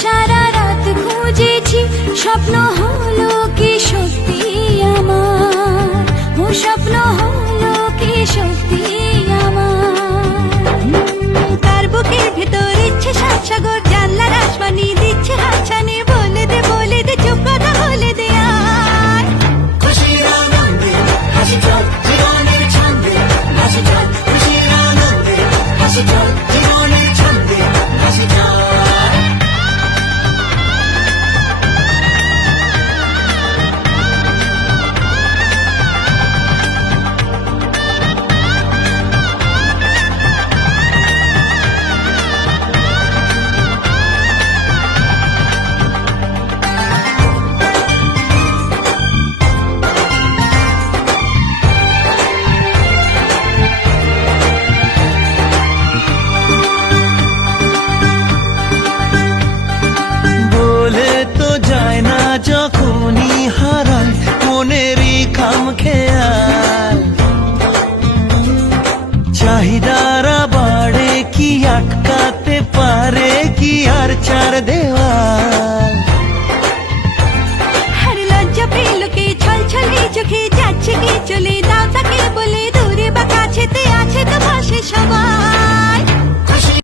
সারা রাত খুঁজেছি, স্বপ্ন হলো কি সত্যি আমার, ও স্বপ্ন হলো কি সত্যি আমার। তার বুকের ভেতর ইচ্ছে সাত সাগর, জানলার আসমানি দিচ্ছে হাতছানি, বলে দে চুপ কথা বলে দে আর। খুশির আনন্দে হাসি চল জীবনের ছন্দে, হাসি চল খুশির আনন্দে, হাসি চল জীবনের ছন্দে, হাসি চল। বলে তো যায় না যখনই হারায় মনেরই খাম খেয়াল, চাহিদারা বাড়ে কি আটকাতে পারে কি আর চার দেওয়াল।